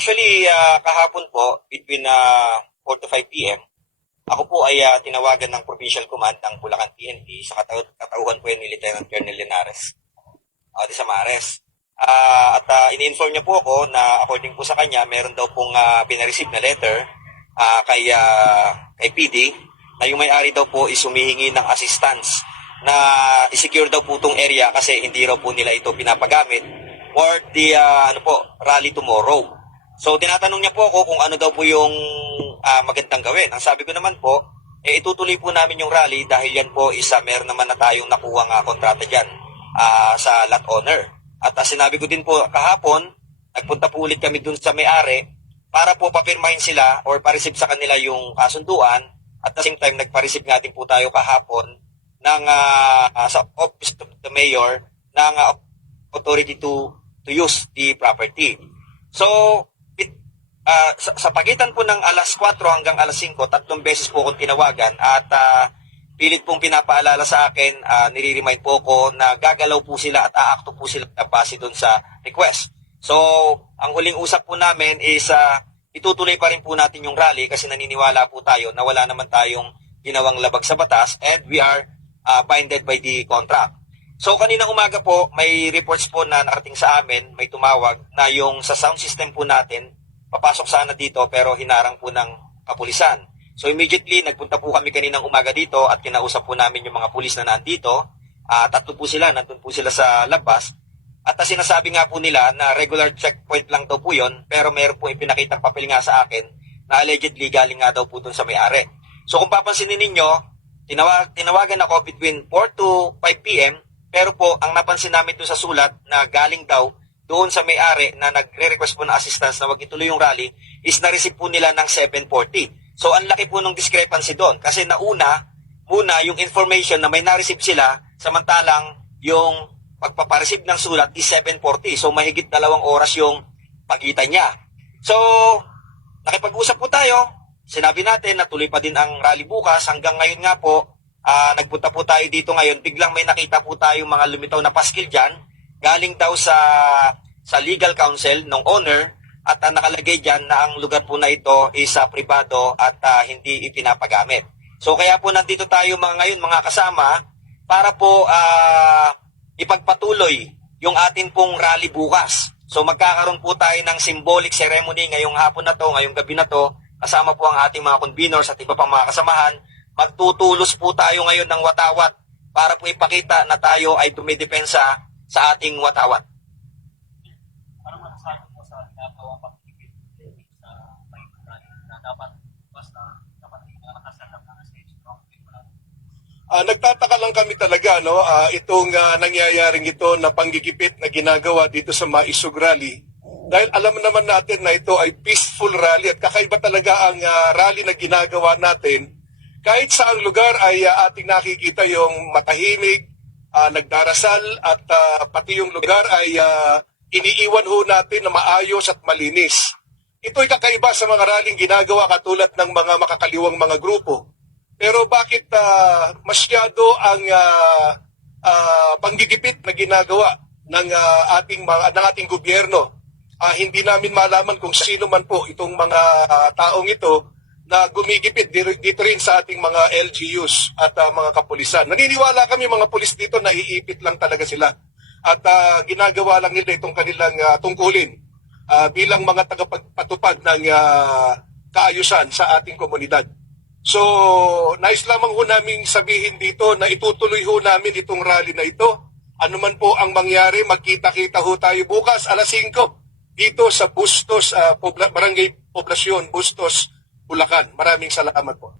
Actually, kahapon po, between 4 to 5 p.m., ako po ay tinawagan ng Provincial Command ng Bulacan PNP sa katauhan po ni Lieutenant Colonel Linares de Samares. Ini-inform niya po ako na according po sa kanya, meron daw pong pinareceive na letter kay PD na yung may-ari daw po is humihingi ng assistance na i-secure daw po itong area kasi hindi raw po nila ito pinapagamit for the rally tomorrow. So tinatanong niya po ako kung ano daw po yung magandang gawin. Ang sabi ko naman po, itutuloy po namin yung rally dahil yan po meron naman na tayong nakuhang kontrata dyan sa lot owner. At sinabi ko din po kahapon, nagpunta po ulit kami dun sa may-ari para po papirmahin sila or pa-receive sa kanila yung kasunduan. At the same time, nagpa-receive nga din po tayo kahapon ng sa Office of the Mayor ng authority to use the property. So, sa pagitan po ng alas 4 hanggang alas 5, 3 beses po akong tinawagan at pilit pong pinapaalala sa akin, nire-remind po ko na gagalaw po sila at aakto po sila na base doon sa request. So, ang huling usap po namin is itutuloy pa rin po natin yung rally kasi naniniwala po tayo na wala naman tayong ginawang labag sa batas and we are binded by the contract. So, kanina umaga po, may reports po na narating sa amin, may tumawag na yung sa sound system po natin, papasok sana dito pero hinarang po ng kapulisan. So immediately, nagpunta po kami kaninang umaga dito at kinausap po namin yung mga pulis na nandito. Tatlo po sila, nandun po sila sa labas. At sinasabi nga po nila na regular checkpoint lang daw po yun, pero meron po ipinakitang papel nga sa akin na allegedly galing nga daw po dun sa may-ari. So kung papansinin ninyo, tinawagan ako between 4 to 5 p.m. Pero po, ang napansin namin dun sa sulat na galing daw doon sa may-ari na nagre-request po ng assistance na wag ituloy yung rally is na-receive po nila ng 7:40. So, ang laki po ng discrepancy doon kasi muna yung information na may na-receive sila samantalang yung pagpapareceive ng sulat is 7:40. So, mahigit 2 oras yung pagitan niya. So, nakipag-usap po tayo. Sinabi natin na tuloy pa din ang rally bukas. Hanggang ngayon nga po, nagpunta po tayo dito ngayon. Biglang may nakita po tayo mga lumitaw na paskil dyan. Galing daw sa legal counsel ng owner at nakalagay dyan na ang lugar po na ito is pribado at hindi ipinapagamit. So kaya po nandito tayo ngayon mga kasama para po ipagpatuloy yung atin pong rally bukas. So magkakaroon po tayo ng symbolic ceremony ngayong hapon na to, ngayong gabi na to. Kasama po ang ating mga conveners at iba pang mga kasamahan. Magtutulos po tayo ngayon ng watawat para po ipakita na tayo ay dumidepensa sa ating watawat. Parang masasabi mo sa ginagawa pang ibig sa may na dapat basta dapat nakasanap na stage strong. Nagtataka lang kami talaga itong nangyayaring ito na panggigipit na ginagawa dito sa Maisog Rally. Dahil alam naman natin na ito ay peaceful rally at kakaiba talaga ang rally na ginagawa natin. Kahit sa ang lugar ay ating nakikita yung matahimik, nagdarasal at pati yung lugar ay iniiwan ho natin na maayos at malinis. Ito'y kakaiba sa mga rallying ginagawa katulad ng mga makakaliwang mga grupo. Pero bakit masyado ang panggigipit na ginagawa ng ating gobyerno? Hindi namin malaman kung sino man po itong mga taong ito na gumigipit dito rin sa ating mga LGUs at mga kapulisan. Naniniwala kami mga pulis dito na iipit lang talaga sila. At ginagawa lang nila itong kanilang tungkulin bilang mga tagapagpatupad ng kaayusan sa ating komunidad. So, nais lamang ho namin sabihin dito na itutuloy ho namin itong rally na ito. Ano man po ang mangyari, magkita-kita ho tayo bukas alas 5 dito sa Bustos, Barangay Poblasyon, Bustos, Bulacan. Maraming salamat po.